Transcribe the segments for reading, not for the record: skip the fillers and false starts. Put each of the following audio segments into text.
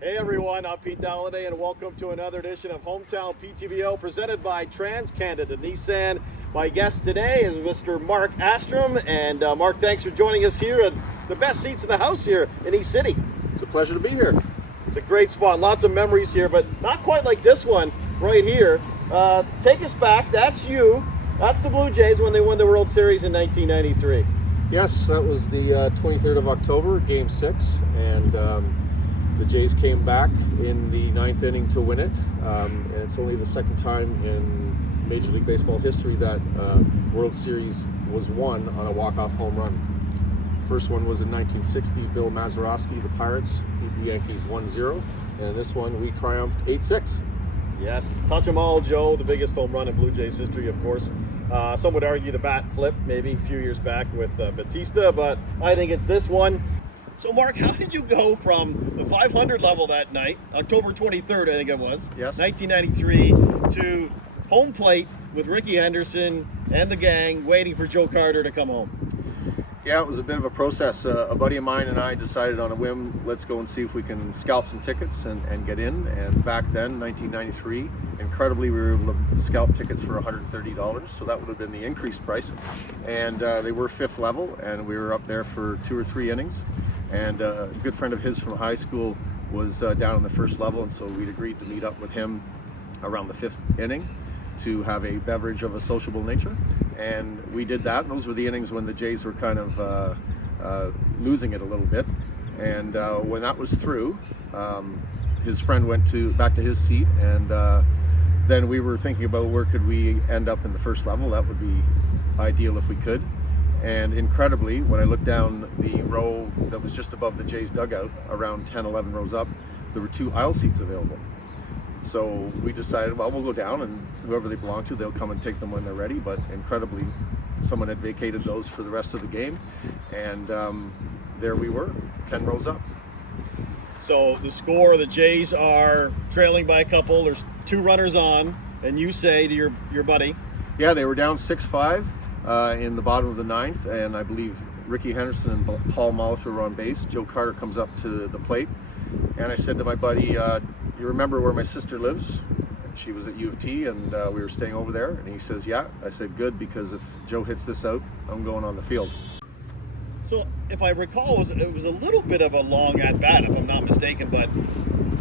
Hey everyone, I'm Pete Dalliday and welcome to another edition of Hometown PTBO presented by TransCanada Nissan. My guest today is Mr. Mark Astrom, and Mark, thanks for joining us here at the best seats in the house here in East City. It's a pleasure to be here. It's a great spot, lots of memories here, but not quite like this one right here. Take us back, that's you, that's the Blue Jays when they won the World Series in 1993. Yes, that was the 23rd of October, Game 6, and the Jays came back in the 9th inning to win it, and it's only the second time in Major League Baseball history that World Series was won on a walk-off home run. First one was in 1960, Bill Mazeroski, the Pirates, beat the Yankees 1-0, and this one we triumphed 8-6. Yes, touch 'em all, Joe, the biggest home run in Blue Jays history, of course. Some would argue the bat flip, maybe a few years back with Batista, but I think it's this one. So, Mark, how did you go from the 500 level that night, October 23rd, I think it was, Yes. 1993, to home plate with Ricky Henderson and the gang waiting for Joe Carter to come home? Yeah, it was a bit of a process. A buddy of mine and I decided on a whim, let's go and see if we can scalp some tickets and get in. And back then, 1993, incredibly, we were able to scalp tickets for $130. So that would have been the increased price. And they were 5th level, and we were up there for 2 or 3 innings. And a good friend of his from high school was down in the 1st level, and so we'd agreed to meet up with him around the 5th inning to have a beverage of a sociable nature. And we did that, and those were the innings when the Jays were kind of losing it a little bit. And when that was through, his friend went back to his seat, and then we were thinking about where could we end up in the 1st level. That would be ideal if we could. And incredibly, when I looked down the row that was just above the Jays dugout, around 10, 11 rows up, there were 2 aisle seats available. So we decided, well, we'll go down, and whoever they belong to, they'll come and take them when they're ready. But incredibly, someone had vacated those for the rest of the game. And there we were, 10 rows up. So the score, the Jays are trailing by a couple. There's 2 runners on, and you say to your buddy, Yeah, they were down 6-5 in the bottom of the 9th, and I believe Ricky Henderson and Paul Molitor were on base. Joe Carter comes up to the plate, and I said to my buddy, you remember where my sister lives? She was at U of T, and we were staying over there. And he says, yeah. I said, good, because if Joe hits this out, I'm going on the field. So if I recall, it was a little bit of a long at-bat, if I'm not mistaken, but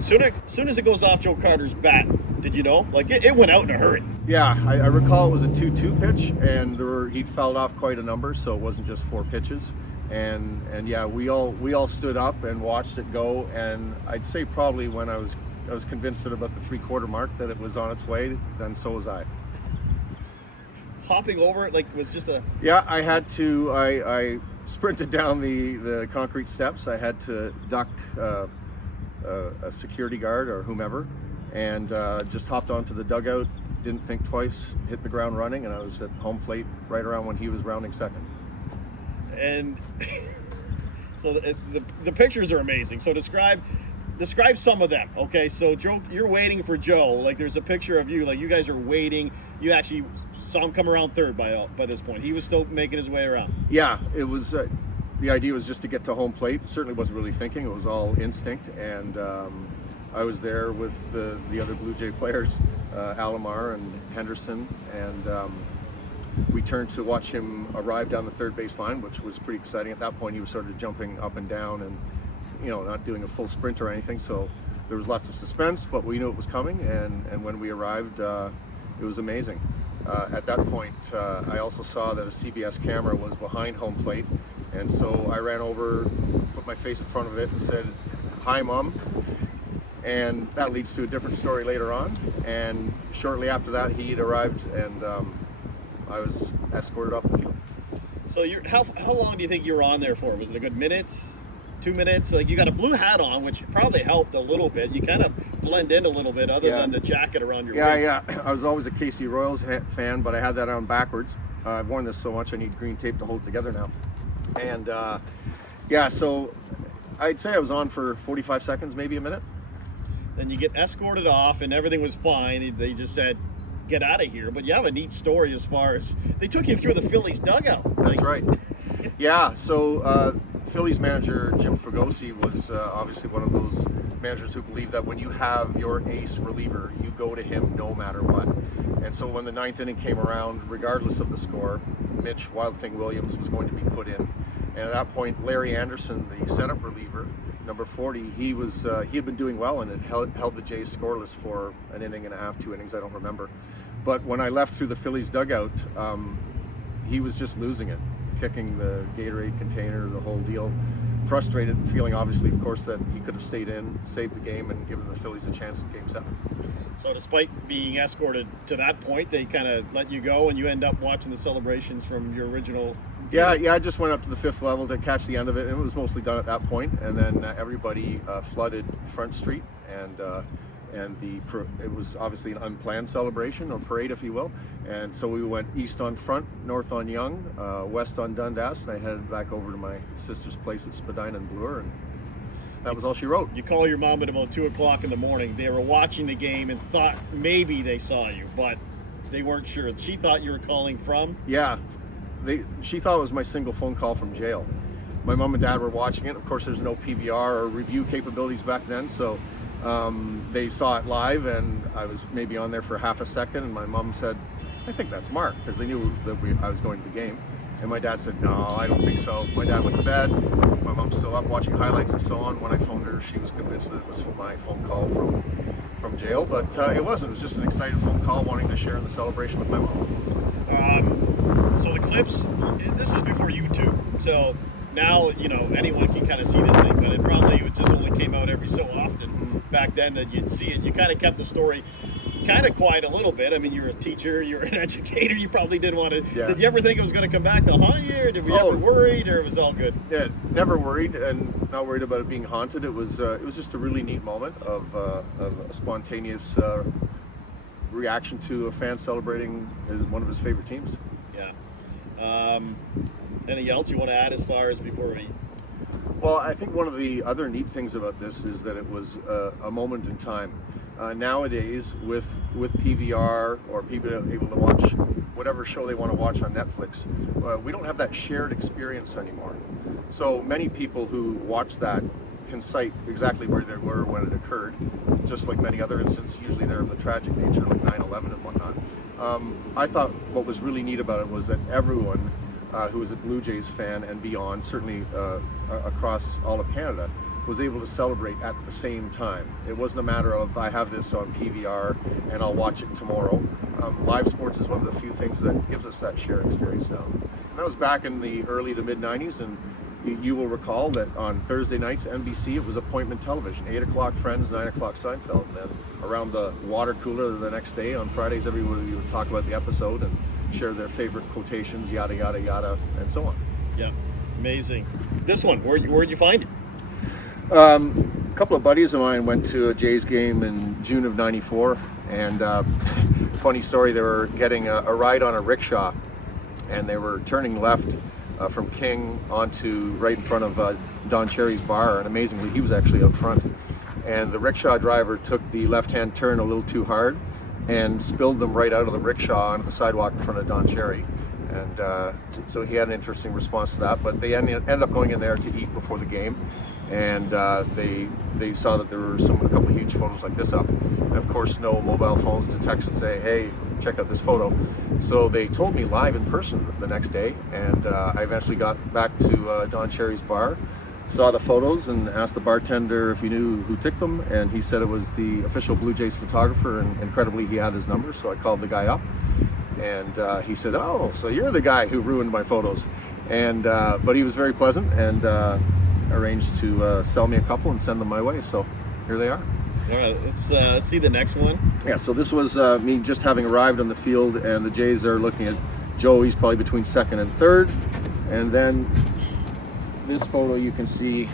soon as it goes off Joe Carter's bat, did you know? Like, it went out in a hurry. Yeah, I recall it was a 2-2 pitch, and he'd fouled off quite a number, so it wasn't just 4 pitches. And yeah, we all stood up and watched it go, and I'd say probably when I was convinced at about the 3/4 mark that it was on its way, then so was I. Hopping over it, like, was just a... Yeah, I had to, I sprinted down the concrete steps. I had to duck a security guard or whomever, and just hopped onto the dugout, didn't think twice, hit the ground running, and I was at home plate right around when he was rounding second. And so the pictures are amazing. So describe some of them. Okay, so Joe, you're waiting for Joe. Like, there's a picture of you. Like, you guys are waiting. You actually saw him come around third by this point. He was still making his way around. Yeah, it was. The idea was just to get to home plate. Certainly wasn't really thinking. It was all instinct, and I was there with the other Blue Jay players, Alomar and Henderson, and we turned to watch him arrive down the third base line, which was pretty exciting. At that point, he was sort of jumping up and down and, not doing a full sprint or anything. So there was lots of suspense, but we knew it was coming. And when we arrived, it was amazing. At that point, I also saw that a CBS camera was behind home plate. And so I ran over, put my face in front of it and said, "Hi, Mom." And that leads to a different story later on. And shortly after that, he had arrived, and I was escorted off the field. So how long do you think you were on there for? Was it a good minute, 2 minutes? Like, you got a blue hat on, which probably helped a little bit. You kind of blend in a little bit, other than the jacket around your waist. Yeah. I was always a KC Royals fan, but I had that on backwards. I've worn this so much, I need green tape to hold it together now. And so I'd say I was on for 45 seconds, maybe a minute. Then you get escorted off, and everything was fine. They just said, get out of here. But you have a neat story as far as they took you through the Phillies dugout. That's right. Yeah, so Phillies manager Jim Fregosi was obviously one of those managers who believed that when you have your ace reliever, you go to him no matter what. And so when the ninth inning came around, regardless of the score, Mitch Wild Thing Williams was going to be put in. And at that point, Larry Anderson, the setup reliever, number 40, he had been doing well and had held the Jays scoreless for an inning and a half, 2 innings, I don't remember. But when I left through the Phillies dugout, he was just losing it, kicking the Gatorade container, the whole deal. Frustrated and feeling, obviously, of course, that he could have stayed in, saved the game, and given the Phillies a chance in Game 7. So despite being escorted to that point, they kind of let you go, and you end up watching the celebrations from your original... Yeah, I just went up to the 5th level to catch the end of it, and it was mostly done at that point. And then everybody flooded Front Street, and it was obviously an unplanned celebration, or parade, if you will. And so we went east on Front, north on Yonge, west on Dundas, and I headed back over to my sister's place at Spadina and Bloor, and that was all she wrote. You call your mom at about 2 o'clock in the morning. They were watching the game and thought maybe they saw you, but they weren't sure. She thought you were calling from? Yeah. She thought it was my single phone call from jail. My mom and dad were watching it. Of course, there's no PVR or review capabilities back then, so they saw it live, and I was maybe on there for half a second, and my mom said, "I think that's Mark," because they knew that I was going to the game. And my dad said, "No, I don't think so." My dad went to bed. My mom's still up watching highlights and so on. When I phoned her, she was convinced that it was my phone call from jail, but it wasn't. It was just an excited phone call wanting to share in the celebration with my mom. So the clips, this is before YouTube, so now, anyone can kind of see this thing, but it just only came out every so often. Back then that you'd see it. You kind of kept the story kind of quiet a little bit. I mean, you're a teacher, you're an educator, you probably didn't want to... Yeah. Did you ever think it was going to come back to haunt you, or did we ever worried, or it was all good? Yeah, never worried, and not worried about it being haunted. It was just a really neat moment of a spontaneous reaction to a fan celebrating one of his favorite teams. Yeah. Anything else you want to add as far as before we... Well, I think one of the other neat things about this is that it was a moment in time. Nowadays, with PVR, or people able to watch whatever show they want to watch on Netflix, we don't have that shared experience anymore. So many people who watch that can cite exactly where they were when it occurred, just like many other incidents. Usually they're of the tragic nature, like 9/11 and whatnot. I thought what was really neat about it was that everyone who was a Blue Jays fan and beyond, certainly across all of Canada, was able to celebrate at the same time. It wasn't a matter of, I have this on PVR and I'll watch it tomorrow. Live sports is one of the few things that gives us that shared experience now. And that was back in the early to mid 90s, and you will recall that on Thursday nights, NBC, it was appointment television. 8 o'clock Friends, 9 o'clock Seinfeld. And then around the water cooler the next day, on Fridays, everybody would talk about the episode and share their favorite quotations, yada, yada, yada, and so on. Yeah, amazing. This one, where'd you find it? A couple of buddies of mine went to a Jays game in June of '94, and funny story, they were getting a ride on a rickshaw, and they were turning left from King onto right in front of Don Cherry's bar, and amazingly, he was actually up front. And the rickshaw driver took the left-hand turn a little too hard and spilled them right out of the rickshaw onto the sidewalk in front of Don Cherry. And so he had an interesting response to that, but they ended up going in there to eat before the game, and they saw that there were a couple of huge photos like this up, and of course no mobile phones to text and say, hey, check out this photo. So they told me live in person the next day, and I eventually got back to Don Cherry's bar, saw the photos, and asked the bartender if he knew who took them, and he said it was the official Blue Jays photographer, and incredibly he had his number, so I called the guy up, and he said, oh, so you're the guy who ruined my photos. And but he was very pleasant, and arranged to sell me a couple and send them my way, so here they are. All right, let's see the next one. Yeah, so this was me just having arrived on the field, and the Jays are looking at Joe. He's probably between second and third, and then this photo you can see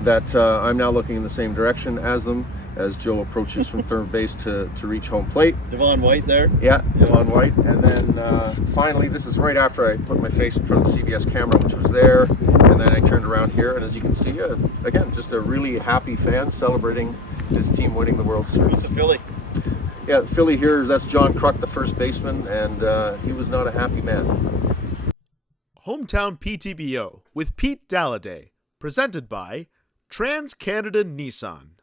that I'm now looking in the same direction as them, as Joe approaches from third base to reach home plate. Devon White there? Yeah, Devon White. And then finally, this is right after I put my face in front of the CBS camera, which was there, and then I turned around here, and as you can see, again, just a really happy fan celebrating his team winning the World Series. He's a Philly. Yeah, Philly here, that's John Kruk, the first baseman, and he was not a happy man. Hometown PTBO with Pete Dalliday, presented by Trans Canada Nissan.